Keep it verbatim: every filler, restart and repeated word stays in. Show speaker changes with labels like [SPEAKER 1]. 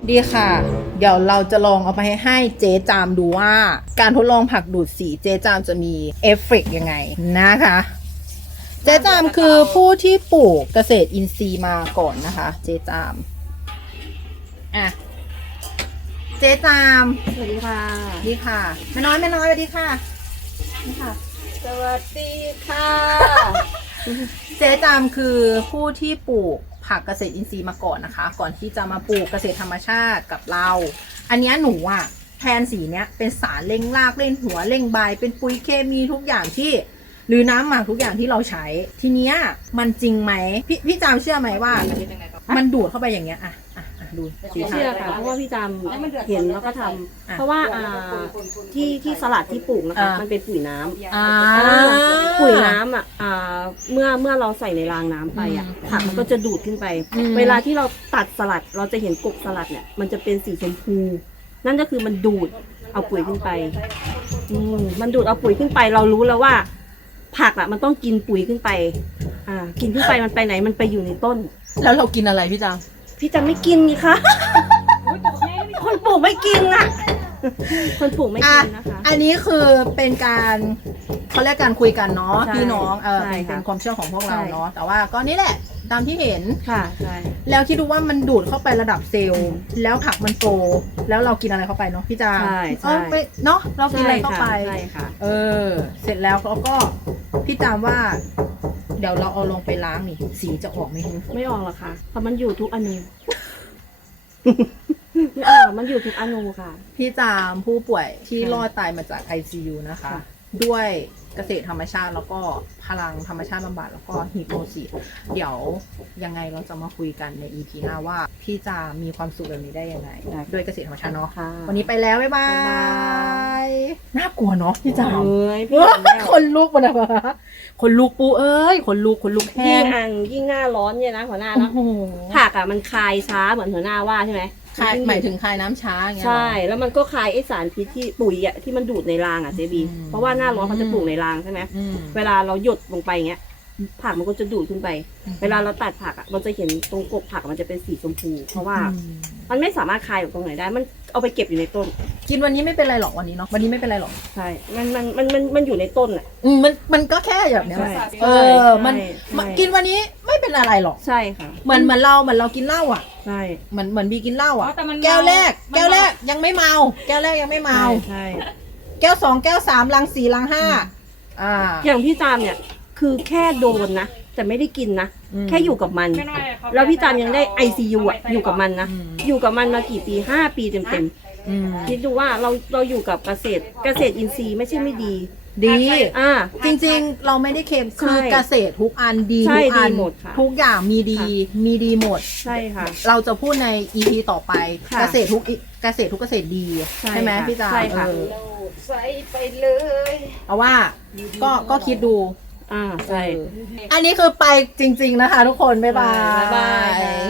[SPEAKER 1] ดีค่ะเดี๋ยวเราจะลองเอาไปให้เจ๊จามดูว่าการทดลองผักดูดสีเจ๊จามจะมีเอฟเฟกต์ยังไงนะคะเจ๊จามคือผู้ที่ปลูกเกษตรอินทรีย์มาก่อนนะคะเจ๊จามอ่ะเจ๊จามสวัสดีค่ะดีค่ะแม่น้อยแม่น้อยสวัสดีค่ะนี่ค่ะสวัสดีค่ะเจ๊จามคือผู้ที่ปลูกผักเกษตรอินทรีย์มาก่อนนะคะก่อนที่จะมาปลูกเกษตรธรรมชาติกับเราอันนี้หนูอ่ะแทนสีเนี้ยเป็นสารเร่งรากเร่งหัวเร่งใบเป็นปุ๋ยเคมีทุกอย่างที่หรือน้ำหมักทุกอย่างที่เราใช้ทีเนี้ยมันจริงไหมพี่พี่จามเชื่อไหมว่ามันดูดเข้าไปอย่างเงี้ยอ่ะอ่ะอ่ะดู
[SPEAKER 2] เชื่อค่ะเพราะว่าพี่จำเห็นแล้วก็ทำเพราะว่าอ่าที่ที่สลัดที่ปลูกนะคะมันเป็นปุ๋ยน้ำ
[SPEAKER 1] อ่า
[SPEAKER 2] ปุ๋ยน้ำอ่ะอ่าเมื่อเมื่อเราใส่ในรางน้ำไปอ่ะผักมันก็จะดูดขึ้นไป เวลาที่เราตัดสลัดเราจะเห็นกกสลัดเนี่ยมันจะเป็นสีชมพูนั่นก็คือมันดูดเอาปุ๋ยขึ้นไปอืมมันดูดเอาปุ๋ยขึ้นไปเรารู้แล้วว่าผักอ่ะมันต้องกินปุ๋ยขึ้นไปอ่ากินขึ้นไปมันไปไหนมันไปอยู่ในต้น
[SPEAKER 1] แล้วเรากินอะไรพี่จาม
[SPEAKER 2] พี่จะไม่กินนี่คะคนปลูกไม่กินอ่ะคนปลูกไม่กินนะคะ
[SPEAKER 1] อันนี้คือเป็นการเขาเรียกการคุยกันเนาะ
[SPEAKER 2] ใช่
[SPEAKER 1] พี่น้องเออ
[SPEAKER 2] ใช่
[SPEAKER 1] เป็น
[SPEAKER 2] ค่ะ
[SPEAKER 1] เป็นความเชื่อของพวกเรา
[SPEAKER 2] ใช่
[SPEAKER 1] เนาะแต่ว่าก็นี่แหละตามที่เห็น
[SPEAKER 2] ค่ะใช่
[SPEAKER 1] แล้วคิดดูว่ามันดูดเข้าไประดับเซลล์ แล้วผักมันโตแล้วเรากินอะไรเข้าไปเนาะพี่จาม
[SPEAKER 2] ใช่
[SPEAKER 1] เอ
[SPEAKER 2] ใช่
[SPEAKER 1] อไปเนาะเรากินอะไรเข้าไป
[SPEAKER 2] ใช่ค่ะ
[SPEAKER 1] เออ เสร็จแล้วเราก็พี่จามว่า เดี๋ยวเราเอาลงไปล้างนี่สีจะออกไหม
[SPEAKER 2] ไม่ออกหรอกค่ะเพราะมันอยู่ทุกอนูไม่ออกมันอยู่ทุกอนูค่ะ
[SPEAKER 1] พี่จามผู้ป่วยที่
[SPEAKER 2] ค่ะ
[SPEAKER 1] รอดตายมาจาก ไอ ซี ยู นะคะ
[SPEAKER 2] ค่ะ
[SPEAKER 1] ด้วยเกษตรธรรมชาติแล้วก็พลังธรรมชาติบำบัดแล้วก็ฮิปโนซิสเดี๋ยวยังไงเราจะมาคุยกันใน อี พี หน้าว่าพี่จะมีความสุขแบบนี้ได้ยังไงด้วยเกษตรธรรมชาติเนาะ
[SPEAKER 2] ค่ะ
[SPEAKER 1] วันนี้ไปแล้ว บ๊ายบา
[SPEAKER 2] บ๊ายบาย
[SPEAKER 1] น่ากลัวเนาะพี่จาม
[SPEAKER 2] เอ้ยพี่เห็นแล้ว
[SPEAKER 1] คนลุกมาแล้วคนลุกปูเอ้ยคนลุกคนลุกแห้
[SPEAKER 2] ยิ่
[SPEAKER 1] ง
[SPEAKER 2] งอ่างยิ่งหน้าร้อนเนี่ยนะหัวหน้า
[SPEAKER 1] โอ้
[SPEAKER 2] เนาะ
[SPEAKER 1] โห
[SPEAKER 2] ผักอ่ะมันคายช้าเหมือนหัวหน้าว่าใช่ไหม
[SPEAKER 1] คายหมายถึงคายน้ำช้าอย่างเงี้ย
[SPEAKER 2] ใช่
[SPEAKER 1] เหรอ
[SPEAKER 2] แล้วมันก็คายไอสารพิษที่ปุ๋ยอ่ะที่มันดูดในรางอ่ะเจบี
[SPEAKER 1] อืม
[SPEAKER 2] เพราะว่าหน้าร้อนเขาจะปลูกในรางใช่ไหม
[SPEAKER 1] อืม
[SPEAKER 2] เวลาเราหยดลงไปอย่างเงี้ยผักมันก็จะดูดขึ้นไป
[SPEAKER 1] อืม
[SPEAKER 2] เวลาเราตัดผักอ่ะเราจะเห็นตรงกกผักมันจะเป็นสีชมพู เพราะว่ามันไม่สามารถคายออกตรงไหนได้ มันเอาไปเก็บอยู่ในต้น
[SPEAKER 1] กินวันนี้ไม่เป็นไรหรอกวันนี้เนาะวันนี้ไม่เป็นไรหรอก
[SPEAKER 2] ใช่ มันมันมันมันมันอยู่ในต้นอ่ะ
[SPEAKER 1] อืมมันมันก็แค่แบบเนี้ยแหละ
[SPEAKER 2] ใช่
[SPEAKER 1] เออมัน
[SPEAKER 2] ใช่
[SPEAKER 1] มัน
[SPEAKER 2] ใช่
[SPEAKER 1] กินวันนี้ไม่เป็นอะไรหรอก
[SPEAKER 2] ใช่ค่ะ
[SPEAKER 1] เหมือนเหมือนเราเหมือนเรากินเหล้าอ่ะ
[SPEAKER 2] ใช่
[SPEAKER 1] เหมือนเหมือนบีกินเหล้าอ่ะ
[SPEAKER 3] อ๋อแต่มัน
[SPEAKER 1] แก้วแรก
[SPEAKER 3] มัน
[SPEAKER 1] แก้วแรกยังไม่เมา แก้วแรกยังไม่เมา
[SPEAKER 2] ใช่
[SPEAKER 1] แก้วสองแก้วสามลังสี่ลังห้าอ่า
[SPEAKER 2] อย่างพี่จามเนี่ยคือแค่โดนนะแต่ไม่ได้กินนะ
[SPEAKER 1] อืม
[SPEAKER 2] แค่อยู่กับมัน
[SPEAKER 3] ไม่น้อยเขา
[SPEAKER 2] แล้วพี่จามยังได้ ไอ ซี ยู อ่ะอยู่กับมันนะ
[SPEAKER 1] อืม
[SPEAKER 2] อยู่กับมันมากี่ปีห้าปีเต็ม
[SPEAKER 1] อืม
[SPEAKER 2] ๆคิดดูว่าเราเราอยู่กับเกษตรเกษตรอินทรีย์ไม่ใช่ไม่ดี
[SPEAKER 1] ดี
[SPEAKER 2] อ่า
[SPEAKER 1] จริงๆ เราไม่ได้เค็มคือ
[SPEAKER 2] ใช่
[SPEAKER 1] เกษตรทุกอันดี
[SPEAKER 2] ใช่
[SPEAKER 1] ทุกอัน
[SPEAKER 2] ดีหมดค่ะ
[SPEAKER 1] ทุกอย่างมีดี
[SPEAKER 2] ค่ะ
[SPEAKER 1] มีดีหมด
[SPEAKER 2] ใช่ค่ะ
[SPEAKER 1] เราจะพูดใน อี พี ต่อไป
[SPEAKER 2] ค่ะ
[SPEAKER 1] เกษตรทุกอิเกษตรทุกเกษตรดี
[SPEAKER 2] ใช่
[SPEAKER 1] ไหม
[SPEAKER 2] ค่ะ
[SPEAKER 1] พี่จ๋า
[SPEAKER 2] ใช่ค่ะ
[SPEAKER 1] เออ
[SPEAKER 3] ใส่ไปเลย
[SPEAKER 1] เอาว่าก็ก็คิดดู
[SPEAKER 2] อ่าใช่
[SPEAKER 1] อันนี้คือไปจริง ๆ นะคะทุกคน บ๊ายบาย
[SPEAKER 2] บ๊ายบาย